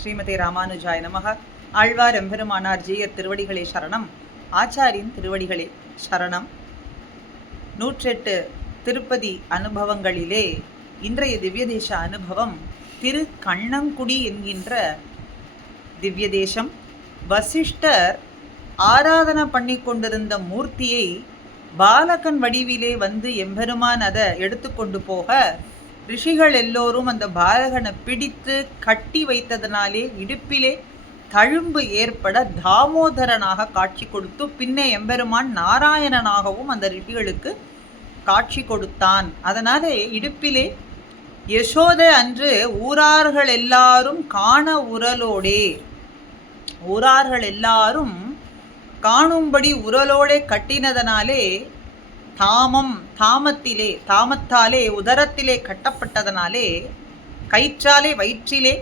ஸ்ரீமதி ராமானுஜாய நமக. ஆழ்வார் எம்பெருமானார் ஜீயர் திருவடிகளே சரணம். ஆச்சாரியின் திருவடிகளே சரணம். 108 திருப்பதி அனுபவங்களிலே இன்றைய திவ்யதேச அனுபவம் திரு கண்ணங்குடி என்கின்ற திவ்யதேசம். வசிஷ்டர் ஆராதனை பண்ணி கொண்டிருந்த மூர்த்தியை பாலகன் வடிவிலே வந்து எம்பெருமான் அதை எடுத்துக்கொண்டு போக ரிஷிகள் எல்லோரும் அந்த பாலகனை பிடித்து கட்டி வைத்ததனாலே இடுப்பிலே தழும்பு ஏற்பட தாமோதரனாக காட்சி கொடுத்து பின்னே எம்பெருமான் நாராயணனாகவும் அந்த ரிஷிகளுக்கு காட்சி கொடுத்தான். அதனாலே இடுப்பிலே யசோத அன்று ஊரார்கள் எல்லாரும் காண உரலோடே, ஊரார்கள் எல்லாரும் காணும்படி உரலோடே கட்டினதனாலே தாமத்தாலே உதரத்திலே கட்டப்பட்டதனாலே, கயிற்றாலே வயிற்றிலே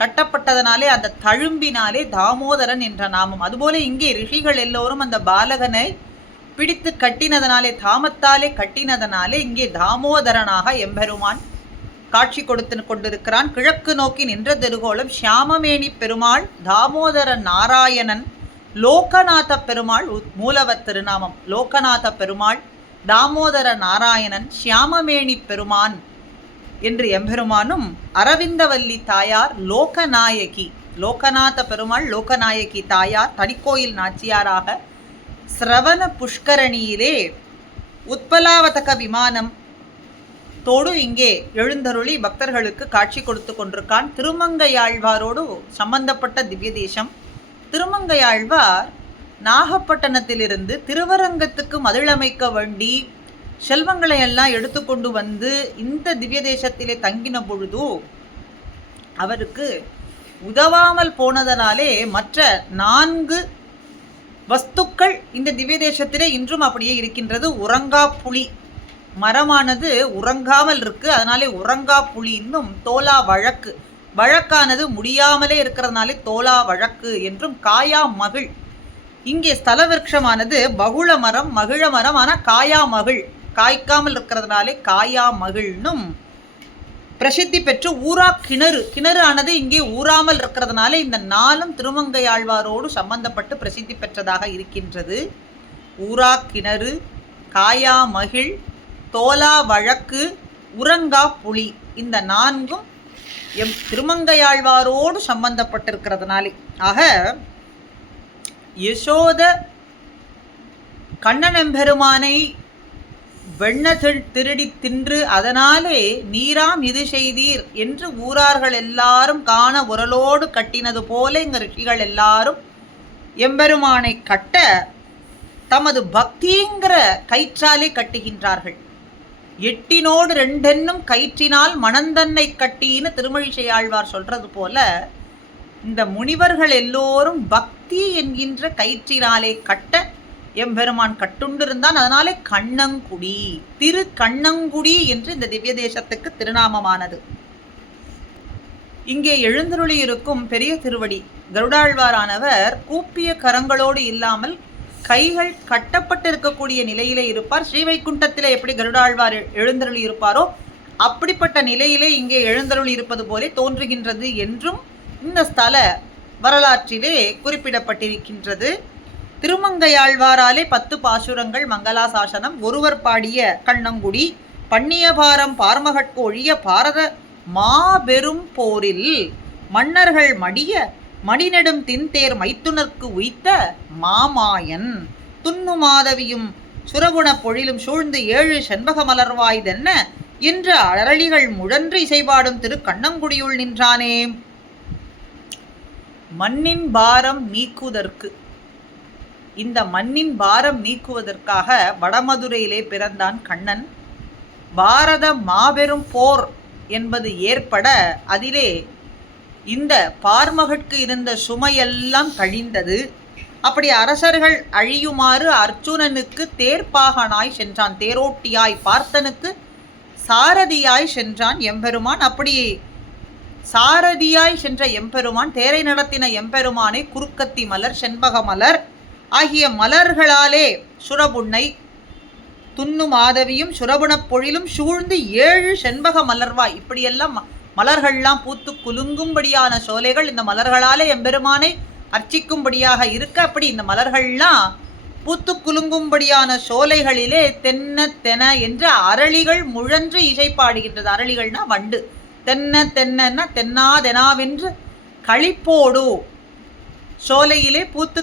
கட்டப்பட்டதனாலே அந்த தழும்பினாலே தாமோதரன் என்ற நாமம். அதுபோல இங்கே ரிஷிகள் எல்லோரும் அந்த பாலகனை பிடித்து கட்டினதனாலே, தாமத்தாலே கட்டினதனாலே இங்கே தாமோதரனாக எம்பெருமான் காட்சி கொடுத்து கொண்டிருக்கிறான். கிழக்கு நோக்கி நின்ற திருகோலம் சியாமமேனி பெருமாள், தாமோதரன் நாராயணன், லோகநாத பெருமாள் மூலவர் திருநாமம். லோகநாத பெருமாள், தாமோதர நாராயணன், சியாமமேனி பெருமான் என்று எம்பெருமானும், அரவிந்தவல்லி தாயார் லோகநாயகி, லோகநாத பெருமாள் லோகநாயகி தாயார் தனிக்கோயில் நாச்சியாராக சிரவண புஷ்கரணியிலே உத்பலாவதக விமானம் தோடு இங்கே எழுந்தருளி பக்தர்களுக்கு காட்சி கொடுத்து கொண்டிருக்கான். திருமங்கையாழ்வாரோடு சம்பந்தப்பட்ட திவ்ய தேசம். திருமங்கையாழ்வார் நாகப்பட்டினத்திலிருந்து திருவரங்கத்துக்கு மதிலமைக்க வேண்டி செல்வங்களை எல்லாம் எடுத்துக்கொண்டு வந்து இந்த திவ்ய தேசத்திலே தங்கின பொழுது அவருக்கு உதவாமல் போனதனாலே மற்ற 4 வஸ்துக்கள் இந்த திவ்ய தேசத்திலே இன்றும் அப்படியே இருக்கின்றது. உறங்கா புலி மரமானது உறங்காமல் இருக்கு, அதனாலே உறங்கா புலி. இன்னும் தோலா வழக்கு, வழக்கானது முடியாமலே இருக்கிறதுனாலே தோலா வழக்கு என்றும், காயா மகிழ், இங்கே ஸ்தல விருட்சமானது பகுள மரம், மகிழ மரம், ஆனால் காயா மகிழ், காய்க்காமல் இருக்கிறதுனாலே காயா மகிழ்னும் பிரசித்தி பெற்று ஊரா கிணறு, கிணறு ஆனது இங்கே ஊறாமல் இருக்கிறதுனால இந்த 4ம் திருமங்கையாழ்வாரோடு சம்பந்தப்பட்டு பிரசித்தி பெற்றதாக இருக்கின்றது. ஊரா கிணறு, காயா மகிழ், தோலா வழக்கு, உறங்கா புலி, இந்த 4ம் திருமங்கையாழ்வாரோடு சம்பந்தப்பட்டிருக்கிறதுனாலே. ஆக யசோத கண்ணனெம்பெருமானை வெண்ண திருடி தின்று அதனாலே நீராம் இது செய்தீர் என்று ஊரார்கள் எல்லாரும் காண உரலோடு கட்டினது போல இங்க ரிஷிகள் எல்லாரும் எம்பெருமானை கட்ட தமது பக்திங்கிற கயிற்றாலே கட்டுகின்றார்கள். 8 2 கயிற்றினால் மணந்தன்னை கட்டின்னு திருமழிசையாழ்வார் சொல்றது போல இந்த முனிவர்கள் எல்லோரும் பக்தி என்கின்ற கயிற்றினாலே கட்ட எம்பெருமான் கட்டுண்டிருந்தான். அதனாலே கண்ணங்குடி, திரு கண்ணங்குடி என்று இந்த திவ்ய தேசத்துக்கு திருநாமமானது. இங்கே எழுந்தருளி இருக்கும் பெரிய திருவடி கருடாழ்வாரானவர் கூப்பிய கரங்களோடு இல்லாமல் கைகள் கட்டப்பட்டிருக்கக்கூடிய நிலையிலே இருப்பார். ஸ்ரீவைகுண்டத்திலே எப்படி கருடாழ்வார் எழுந்தருளி இருப்பாரோ அப்படிப்பட்ட நிலையிலே இங்கே எழுந்தருளி இருப்பது போலே தோன்றுகின்றது என்றும் இந்த ஸ்தல வரலாற்றிலே குறிப்பிடப்பட்டிருக்கின்றது. திருமங்கையாழ்வாராலே 10 பாசுரங்கள் மங்களாசாசனம், ஒருவர் பாடிய கண்ணங்குடி, பன்னியபாரம் பார்மகட்கு ஒழிய பாரத மாபெரும் போரில் மன்னர்கள் மடிய மடிநெடும் தின்தேர் மைத்துனர்க்கு உய்த்த மாமாயன், துண்ணு மாதவியும் சுரகுண பொழிலும் சூழ்ந்து 7 செண்பக மலர்வாய்தென்ன என்ற அலரளிகள் முழன்று இசைபாடும் திரு கண்ணங்குடியுள் நின்றானே. மண்ணின் பாரம் நீக்குவதற்கு, இந்த மண்ணின் பாரம் நீக்குவதற்காக வடமதுரையிலே பிறந்தான் கண்ணன். பாரத மாபெரும் போர் என்பது ஏற்பட அதிலே இந்த பார்மகட்கு இருந்த சுமையெல்லாம் கழிந்தது. அப்படி அரசர்கள் அழியுமாறு அர்ஜுனனுக்கு தேர்ப்பாகனாய் சென்றான், தேரோட்டியாய், பார்த்தனுக்கு சாரதியாய் சென்றான் எம்பெருமான். அப்படி சாரதியாய் சென்ற எம்பெருமான், தேரை நடத்தின எம்பெருமானை குறுக்கத்தி மலர், செண்பக மலர் ஆகிய மலர்களாலே சுரபுன்னை, துண்ணு மாதவியும் சுரபுணப் பொழிலும் சூழ்ந்து 7 செண்பக மலர்வாய், இப்படியெல்லாம் மலர்கள்லாம் பூத்து குலுங்கும்படியான சோலைகள் இந்த மலர்களாலே எம்பெருமானை அர்ச்சிக்கும்படியாக இருக்க, அப்படி இந்த மலர்கள்லாம் பூத்து குலுங்கும்படியான சோலைகளிலே தென்ன தென என்று அரளிகள் முழன்று இசை பாடுகின்றது. அரளிகள்னா வண்டு. தென்ன தென்னா தென்னாதெனாவென்று களிப்போடு சோலையிலே பூத்து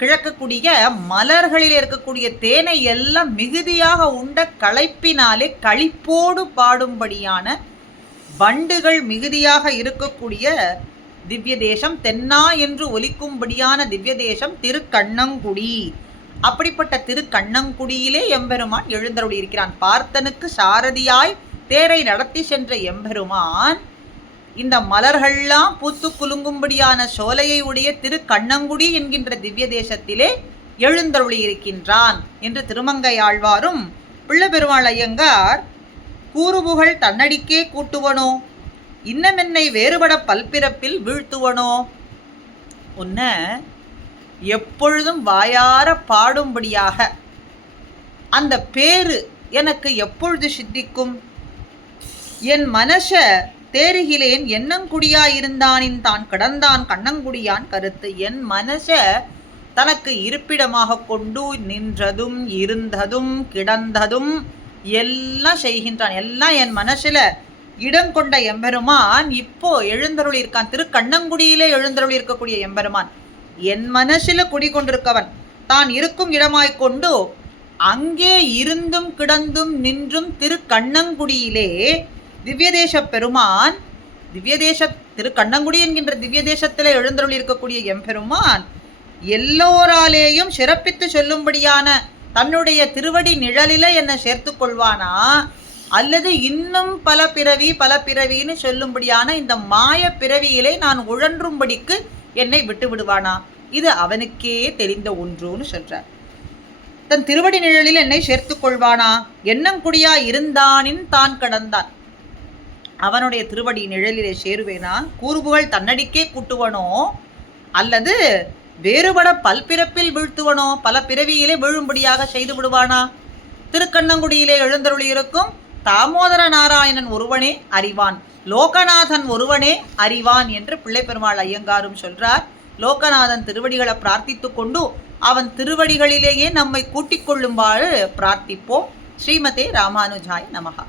கிழக்கக்கூடிய மலர்களில் இருக்கக்கூடிய தேனை எல்லாம் மிகுதியாக உண்ட களைப்பினாலே களிப்போடு பாடும்படியான வண்டுகள் மிகுதியாக இருக்கக்கூடிய திவ்ய தேசம், தென்னா என்று ஒலிக்கும்படியான திவ்ய தேசம் திருக்கண்ணங்குடி. அப்படிப்பட்ட திருக்கண்ணங்குடியிலே எம்பெருமான் எழுந்தருளி இருக்கிறான். பார்த்தனுக்கு சாரதியாய் தேரை நடத்தி சென்ற எம்பெருமான் இந்த மலர்கள்லாம் பூத்து குலுங்கும்படியான சோலையை உடைய திருக்கண்ணங்குடி என்கின்ற திவ்ய தேசத்திலே எழுந்தருளி இருக்கின்றான் என்று திருமங்கையாழ்வாரும் பிள்ளைபெருமாள் ஐயங்கார் கூறுபுகழ் தன்னடிக்கே கூட்டுவனோ, இன்னமென்னை வேறுபட பல்பிறப்பில் வீழ்த்துவனோ, உன்ன எப்பொழுதும் வாயார பாடும்படியாக அந்த பேரு எனக்கு எப்பொழுது சித்திக்கும்? என் மனச தேருகிலேன் எண்ணங்குடியாயிருந்தானின் தான் கிடந்தான் கண்ணங்குடியான் கருத்து. என் மனச தனக்கு இருப்பிடமாக கொண்டு நின்றதும் இருந்ததும் கிடந்ததும் எல்லாம் செய்கின்றான். எல்லாம் என் மனசுல இடம் கொண்ட எம்பெருமான் இப்போ எழுந்தருளி இருக்கான். திருக்கண்ணங்குடியிலே எழுந்தருளி இருக்கக்கூடிய எம்பெருமான் என் மனசுல குடிகொண்டிருக்கவன். தான் இருக்கும் இடமாய்கொண்டு அங்கே இருந்தும் கிடந்தும் நின்றும் திருக்கண்ணங்குடியிலே திவ்யதேச பெருமான், திவ்யதேச திருக்கண்ணங்குடி என்கின்ற திவ்ய தேசத்திலே எழுந்தருளி இருக்கக்கூடிய எம்பெருமான் எல்லோராலேயும் சிறப்பித்து சொல்லும்படியான தன்னுடைய திருவடி நிழலில என்னை சேர்த்து கொள்வானா, அல்லது இன்னும் பல பிறவின்னு சொல்லும்படியான இந்த மாய பிறவியிலே நான் உழன்றும்படிக்கு என்னை விட்டு விடுவானா? இது அவனுக்கே தெரிந்த ஒன்றுன்னு சொல்றார். தன் திருவடி நிழலில் என்னை சேர்த்து கொள்வானா? எண்ணங்குடியா இருந்தானின் தான் கடந்தான். அவனுடைய திருவடி நிழலிலே சேருவேனா? கூறுபுகழ் தன்னடிக்கே கூட்டுவனோ, அல்லது வேறுபட பல்பிறப்பில் வீழ்த்துவனோ, பல பிறவியிலே வீழும்படியாக செய்து விடுவானா? திருக்கண்ணங்குடியிலே எழுந்தருளி இருக்கும் தாமோதர நாராயணன் ஒருவனே அறிவான், லோகநாதன் ஒருவனே அறிவான் என்று பிள்ளைபெருமாள் ஐயங்காரும் சொல்றார். லோகநாதன் திருவடிகளை பிரார்த்தித்து கொண்டு அவன் திருவடிகளிலேயே நம்மை கூட்டிக் கொள்ளும்பாறு பிரார்த்திப்போம். ஸ்ரீமதே ராமானுஜாய் நமஹா.